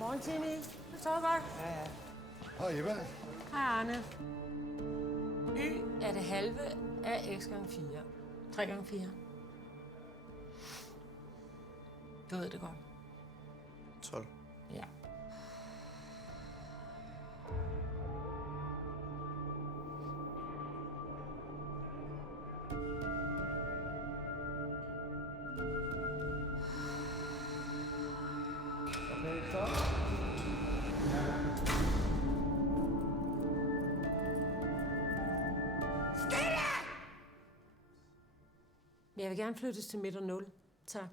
Morgen, Timmy. Det sover godt. Ja. Hej Eva. Hej, Arne. Y er det halve af x gange 4. 3 gange 4. Du ved det godt. 12. Ja. Okay, stop. Jeg vil gerne flyttes til midt og 0. Tak.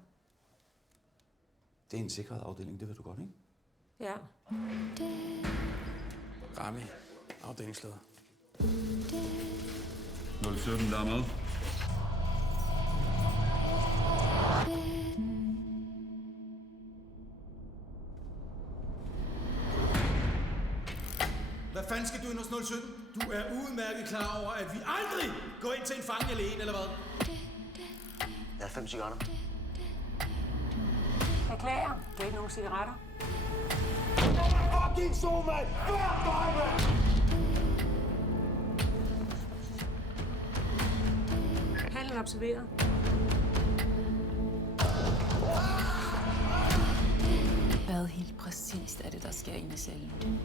Det er en sikret afdeling, det ved du godt, ikke? Ja. Rami, afdelingsleder. 017, der er med. Hvad fanden skal du ind hos 017? Du er udmærket klar over, at vi aldrig går ind til en fange alene, eller hvad? Jeg har 5 cigaretter. Beklager. Du har ikke nogen cigaretter? Fucking så, mand! Fuck dig, mand! Handlen observeret. Hvad helt præcist er det, der sker inde i cellen?